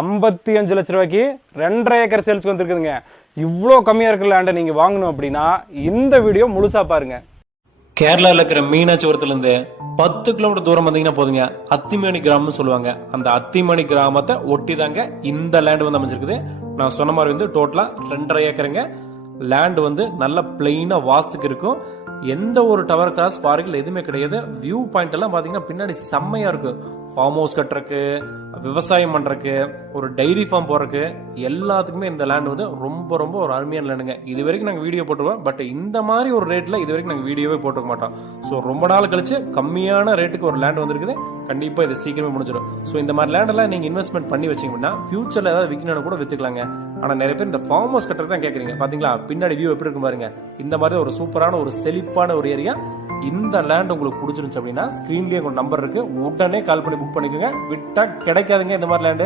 55 லட்ச ரூபாய்க்கு 2.5 ஏக்கர் சேல்ஸ்க்கு வந்துருக்குதுங்க. இவ்வளோ கம்மியாக இருக்கிற லேண்டை நீங்கள் வாங்கணும் அப்படின்னா இந்த வீடியோ முழுசாக பாருங்க. கேரளாவில் இருக்கிற மீனாட்சிபுரத்துலேருந்து 10 கிலோமீட்டர் தூரம் வந்தீங்கன்னா போதுங்க, அத்திமேனி கிராமம்னு சொல்லுவாங்க. அந்த அத்திமேனி கிராமத்தை ஒட்டி தாங்க இந்த லேண்ட் வந்து அமைச்சிருக்குது. நான் சொன்ன மாதிரி வந்து டோட்டலா 2.5 ஏக்கருங்க. லேண்ட் வந்து நல்ல பிளெயினா வாஸ்துக்கு இருக்கும். எந்த ஒரு டவர் கிராஸ் பார்க்கில் எதுவுமே கிடையாது. வியூ பாயிண்ட் எல்லாம் பாத்தீங்கன்னா பின்னாடி செம்மையா இருக்கு. ஃபார்ம் ஹவுஸ் கட்டுறக்கு, விவசாயம் பண்றதுக்கு, ஒரு டைரி ஃபார்ம் போறதுக்கு எல்லாத்துக்குமே இந்த லேண்ட் வந்து ரொம்ப ரொம்ப ஒரு அருமையான லேண்டுங்க. இது வரைக்கும் நாங்கள் வீடியோ போட்டுருவோம், பட் இந்த மாதிரி ஒரு ரேட்ல இது வரைக்கும் நாங்கள் வீடியோவே போட்டுக்க மாட்டோம். ஸோ ரொம்ப நாள் கழிச்சு கம்மியான ரேட்டுக்கு ஒரு லேண்ட் வந்துருக்குது. கண்டிப்பா இது சீக்கிரமே முடிஞ்சிடும். ஸோ இந்த மாதிரி லேண்ட் எல்லாம் நீங்க இன்வெஸ்ட்மெண்ட் பண்ணி வச்சீங்கன்னா ஃபியூச்சர்ல ஏதாவது விற்கணும் கூட வித்துக்கலாங்க. ஆனா நிறைய பேர் இந்த ஃபார்ம் ஹவுஸ் கட்டுறது தான் கேட்குறீங்க. பாத்தீங்களா பின்னாடி வியூ எப்படி இருக்கும் பாருங்க. இந்த மாதிரி ஒரு சூப்பரான ஒரு செழிப்பான ஒரு ஏரியா. இந்த லேண்ட் உங்களுக்கு பிடிச்சிருந்துச்சு அப்படின்னா ஸ்கிரீன்லயே உங்க நம்பர் இருக்கு, உடனே கால் பண்ணி புக் பண்ணிக்கோங்க. விட்டா கிடைக்காதுங்க இந்த மாதிரி லேண்டு.